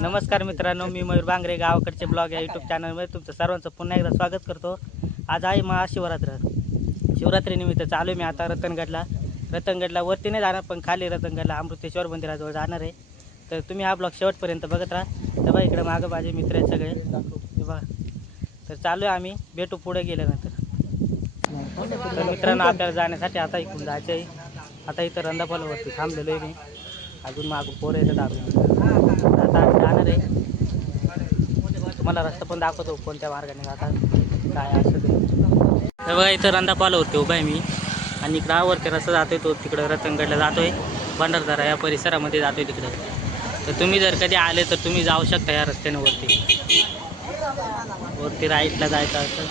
नमस्कार मित्रांनो, मी मयूर बांगरे गावाकडचे ब्लॉग या यूट्यूब चॅनलमध्ये तुमचं सर्वांचं पुन्हा एकदा स्वागत करतो। आज आहे महाशिवरात्र। शिवरात्रीनिमित्त चालू मी आता रतनगडला वरती नाही जाणार, पण खाली रतनगडला अमृतेश्वर मंदिराजवळ जाणार आहे। तर तुम्ही हा ब्लॉग शेवटपर्यंत बघत राहा। तर बघा इकडे मागं माझे मित्र आहेत सगळे, बघा। तर चालू आहे, आम्ही भेटू पुढे गेल्यानंतर। तर मित्रांनो, आपल्याला जाण्यासाठी आता इकडून जायचं आहे। आता इथं रंधापालावरती थांबलेलो आहे मी, अजून मागून पोरं येतात अजून। आता आम्ही जाणार आहे, तुम्हाला रस्ता पण दाखवतो कोणत्या मार्गाने जातात काय असं ते। तर बघा इथं रंधापालावरती उभा आहे मी, आणि इकडं वरती रस्ता जातोय तो तिकडं रतनगडला जातोय, भंडारदरा या परिसरामध्ये जातोय तिकडे। तर तुम्ही जर कधी आले तर तुम्ही जाऊ शकता या रस्त्याने वरती राईटला जायचं असं।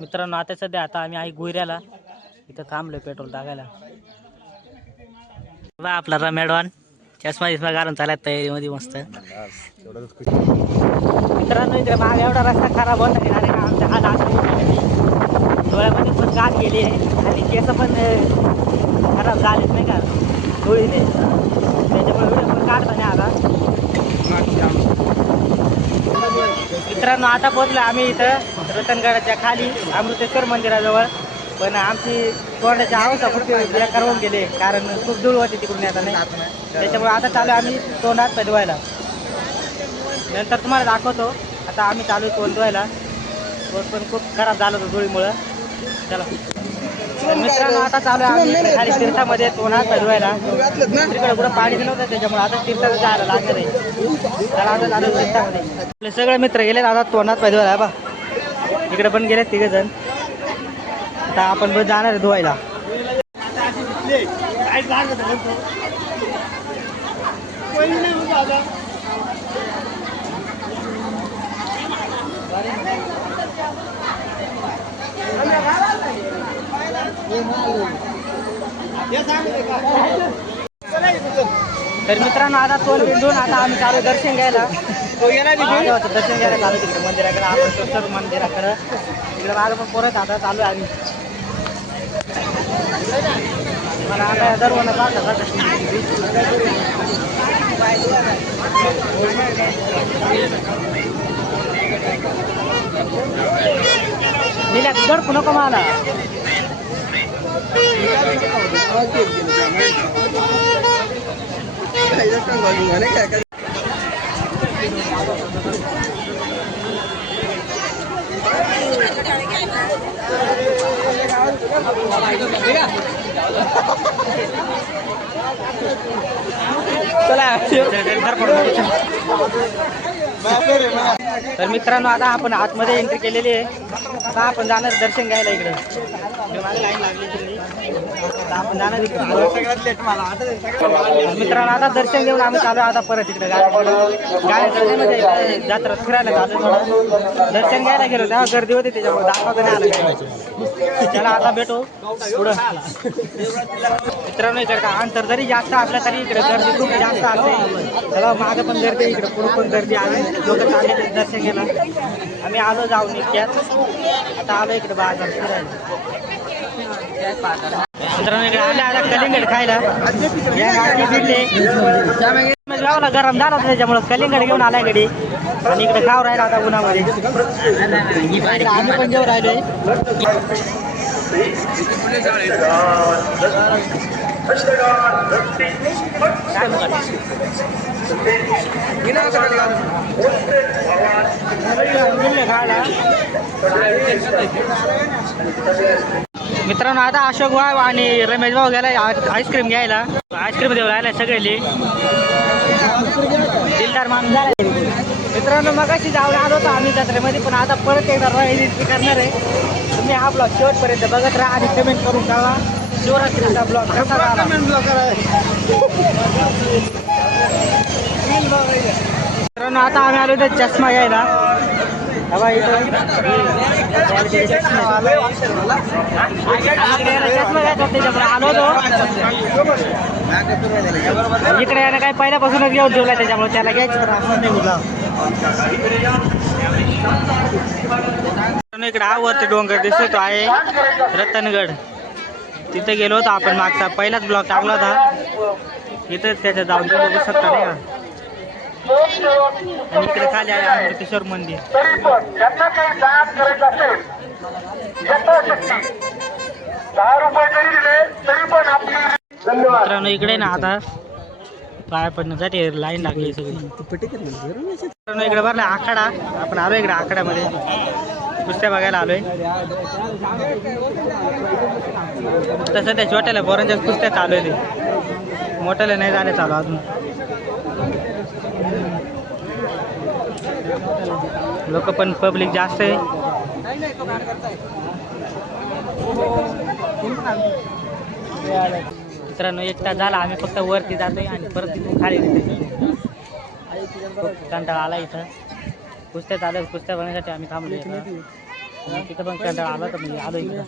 मित्रांनो, आता सध्या आम्ही आहे गुयऱ्याला, इथं थांबलोय पेट्रोल टाकायला। बा आपला रमेडवान चष्मा घालून चालत तयारीमध्ये मस्त। मित्रांनो, इकडे माग एवढा रस्ता खराब होता की अरे आमच्या हात डोळ्यामध्ये पण गाठ गेली आहे, आणि केस पण खराब झालेत नाही का धुळीने, त्याच्यामुळे व्हिडिओ पण काढता नाही आला। मित्रांनो, आता पोहोचलो आम्ही इथं रतनगडाच्या खाली अमृतेश्वर मंदिराजवळ, पण आमची तोंडाची अवस्था खूप बेकार होऊन गेली, कारण खूप धूळ होती तिकडून येताना। त्याच्यामुळे आता चालू आम्ही तोंड हात पाय धुवायला, नंतर तुम्हाला दाखवतो। आता आम्ही चालू तोंड धुवायला, तोंड पण खूप खराब झालं होतं धुळीमुळं। चला तर मित्रांनो, आता चालू आम्ही खाली तीर्थामध्ये तोंड हात पाय धुवायला। तिकडे कुठं पाणी नव्हतं, त्याच्यामुळे आता तीर्थात जायला लागणार आहे। चला आता चालू तीर्थामध्ये, आपले सगळे मित्र गेले आता तोंड हात पाय धुवायला। बा इकडे पण गेले 3 जण, आता आपण पण जाणार आहे धुवायला। तर मित्रांनो, आता तोंड बिंदून आता आम्ही चालू दर्शन घ्यायला, दर्शन घ्यायला चालू तिकडे मंदिराकडे, अमृतेश्वर मंदिराकडे। तिकडे मागं पण परत आता चालू आहे आम्ही। मला आता दरवाजा पाहता निल्या गडकू नको मला। तर मित्रांनो, आता आपण आतमध्ये एंट्री केलेली आहे। आता आपण जाणार दर्शन घ्यायला इकडे, लाईन लागली तिकडे, आपण जाणार इकडे। मित्रांनो, आता दर्शन घेऊन आम्ही चालू आता परत इकडे गाड्या जत्रा फिरायला चालू। दर्शन घ्यायला गेलो तेव्हा गर्दी होती, त्याच्यामुळे दाखवता नाही आलं काय। त्याला आता भेटू पुढं। मित्रांनो, इकडे का अंतर जरी जास्त असलं तरी इकडे गर्दी खूप जास्त असते। त्याला मागं पण गर्दी, इकडे पुढं पण गर्दी आहे, लोक चालले दर्शन घ्यायला। आम्ही आलो जाऊन इतक्यात, आता आलो इकडे बाजार फिरायला। मित्रांनो, इकडे आल्या कलिंगड खायला, गावाला गरम झाला होता, त्याच्यामुळे कलिंगड घेऊन आलाय गडी, आणि इकडे खाव राहिला आता उन्हामध्ये। आम्ही पण जेव राहिलोय। मित्रांनो, आता अशोक भाऊ आणि रमेश भाऊ गेला आईस्क्रीम घ्यायला, आईस्क्रीम देऊ राहिला सगळे दिलदार माणूस झाला। मित्रांनो, मग अशी जाऊन आलो होतो आम्ही जत्रेमध्ये, पण आता परत एकदा एंट्री करणार आहे। तुम्ही हा ब्लॉग शेवटपर्यंत बघत राहा आणि कमेंट करून कळवा शिवरात्रीचा ब्लॉग कसा झाला। मित्रांनो, आता आम्ही आलो इथं चष्मा घ्यायला। चष्मा घ्यायचा त्याच्यामुळे आलो होतो इकडे, यानं काही पहिल्यापासूनच घेऊन ठेवला, त्याच्यामुळे त्याला घ्यायचं तर असं नाही उद्या। इकडे हा वरती डोंगर दिसतो आहे रतनगड, तिथे गेलो होतो आपण, मागचा पहिलाच ब्लॉग टाकला होता, इथं त्याच्या जाऊन बघू शकता नाही का। आणि इकडे खाली आहे अमृतेश्वर मंदिर. तरी पण ज्यांना काही दान करायचं असेल यथाशक्ती 10 रुपये जरी दिले तरी पण आपली. धन्यवाद मित्रांनो. इकडे ना आता पाया पडण्यासाठी लाईन लागली सगळी. मित्रांनो इकडे भरला आखाडा. आपण आलो इकडे आखाड्यामध्ये कुस्त्या बघायला आलोय. तसं त्या छोट्याला पोरांच्या कुस्त्या चालू आहे ते, मोठ्याला नाही झाले चालू अजून. लोक पण पब्लिक जास्त आहे. मित्रांनो 1 तास झाला आम्ही फक्त वरती जातोय आणि परत तिथून खाली येते. खूप कंटाळा आला इथं. कुस्त्या चालू कुस्त्या बघण्यासाठी आम्ही थांबलो इथं. तिथं पण कंटाळा आला तर म्हणजे आलो इकडं.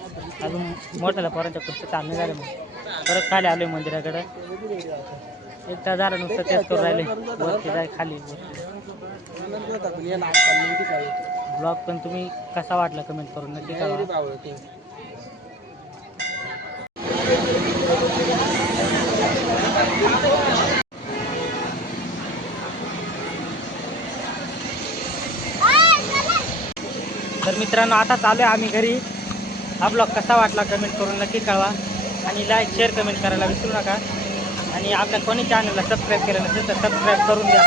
अजून मोठ्याला पोरांच्या कुस्त्या चालणे झाले मग परत खाली आलोय मंदिराकडे. 1 तास झाला नुसतं तेच करून राहिले. वरती जाय खाली. ब्लॉग पण तुम्ही कसा वाटला कमेंट करून नक्की कळवा. तर मित्रांनो आता चालू आहे आम्ही घरी. हा ब्लॉग कसा वाटला कमेंट करून नक्की कळवा आणि लाईक शेअर कमेंट करायला विसरू नका. आणि आपल्या कोणी चॅनलला सबस्क्राईब केलं नसेल तर सबस्क्राईब करून द्या.